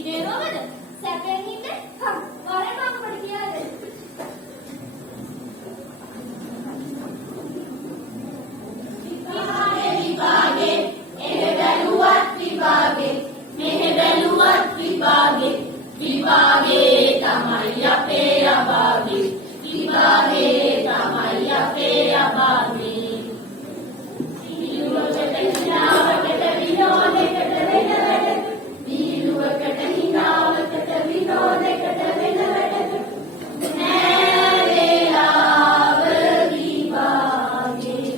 ඉරේනවද? සැපෙන් ඉන්නේ. වරේ මම ඔබට කියන්නේ. විභාගේ එහෙ බැලුවත් විභාගේ මෙහෙ බැලුවත් විභාගේ විභාගේ තමයි අපේ අභාගේ විභාගේ තමයි අපේ අභාගේ විලුවකට හිනාවකට විනෝදයකට වෙන වැඩක විලුවකට හිනාවකට විනෝදයකට වෙන වැඩක නෑ වේලාව විභාගේ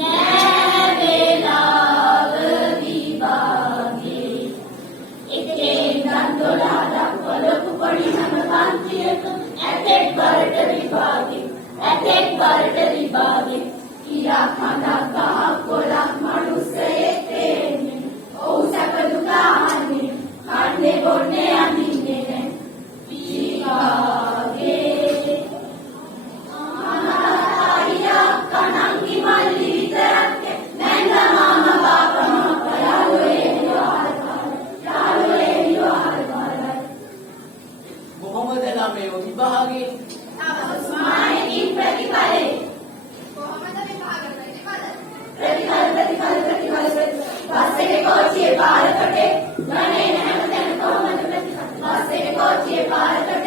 නෑ වේලාව විභාගේ එකේ ඉඳන් 12 දක්වා ලොකු පොඩි හැම පන්තියක ඇතෙක් වරට විභාගේ ඇතෙක් වරට විභාගේ කියා කඳක් ගහක් කොළක් මනුස්සයෙක් තේන්නේ ඔව් සැප දුක අහන්නේ කන්නේ බොන්නේ අඳින්නේ නෑ විභාගේ අනාරියා කණන්ගි මල්ලි විතරක් නැංග මාම බාපම පලාලෝයේ මොහොමද ළමයෝ විභාගේ උස්මානෙකින් ප්‍රතිඵලේ කොහොමද විභාග ප්‍රතිඵල බස් එකේ කෝච්චියේ පාරකට යන්නේ නැමතැන කොහොමද ප්‍රතිඵල බස් එකේ කෝච්චියේ පාරකට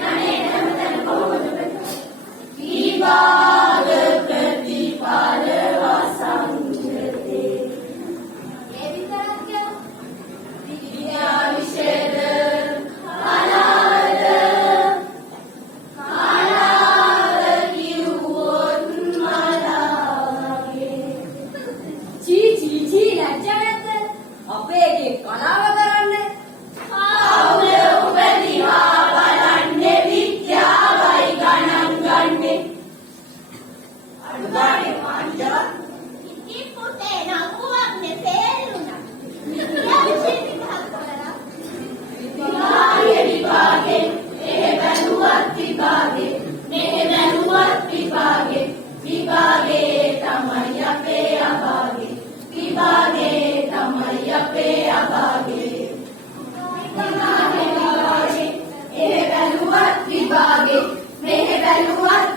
යන්නේ නැමතැන කොහොමද ප්‍රතිඵල විභාග ප්‍රතිඵල වසංගතේ ඒ විතරක් විද්‍යා විෂයද අපේ කලාව කරන්නේ කවුද ඔබ දිහා බලන්නේ විද්‍යාවයි ගණන් ගන්නේ අඩු ගානේ මාංජලා ඉතින් පුතේ නංගුවක් නේ තේරුණා විද්‍යා විෂය විභාග කරලා විභාගේ එහෙ බැලුවත් විභාගේ මෙහෙ බැලුවත් විභාගේ විභාගේ තමයි අපේ අභාගේ විභාගේ තමයි අපේ අභාගේ විභාගේ එහෙ බැලුවත් විභාගේ මෙහෙ බැලුවත්